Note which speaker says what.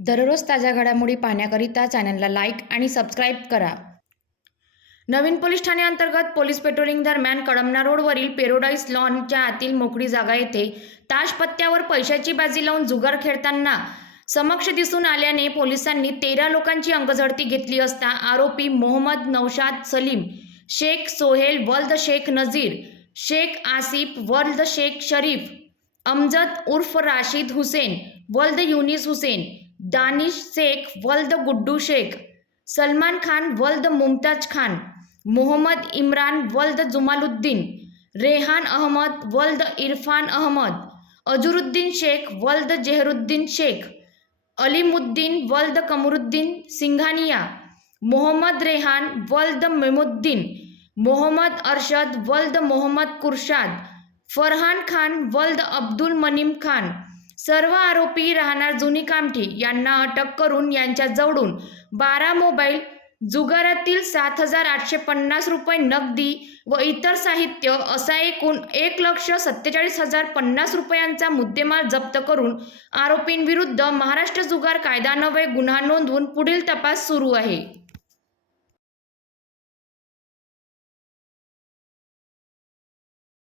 Speaker 1: दररोज ताज्या घडामोडी पाहण्याकरिता चॅनलला लाईक आणि सबस्क्राईब करा. नवीन पोलीस ठाणे अंतर्गत पोलीस पेट्रोलिंग दरम्यान कळमना रोडवरील पेरोडाईस लॉनच्या आतील मोकळी जागा येथे ताशपत्त्यावर पैशाची बाजी लावून जुगार खेळताना समक्ष दिसून आल्याने पोलिसांनी तेरा लोकांची अंगझडती घेतली असता आरोपी मोहम्मद नौशाद सलीम शेख सोहेल वल्द शेख नझीर शेख आसिफ वल्द शेख शरीफ अमजद उर्फ राशिद हुसेन वल्द युनिस हुसेन दानिश शेख वल्द गुड्डू शेख सलमान खान वल्द मुमताज खान मोहम्मद इम्रान वल्द जुमालुद्दीन रेहान अहमद वल्द इरफान अहमद अजुरुद्दीन शेख वल्द जेहरुद्दीन शेख अलीमुद्दीन वल्द कमरुद्दीन सिंघानिया मोहम्मद रेहान वल्द मेमुद्दीन मोहम्मद अरशद वल्द मोहम्मद कुर्शाद फरहान खान वल्द अब्दुल मनीम खान सर्व आरोपी राहणार जुनी कामठी यांना अटक करून यांच्या जवळून बारा मोबाईल जुगारातील सात हजार आठशे पन्नास रुपये नगदी व इतर साहित्य असा एकूण एक लक्ष सत्तेचाळीस हजार पन्नास रुपयांचा मुद्देमाल जप्त करून आरोपींविरुद्ध महाराष्ट्र जुगार कायद्यान्वये गुन्हा नोंदवून पुढील तपास सुरू आहे.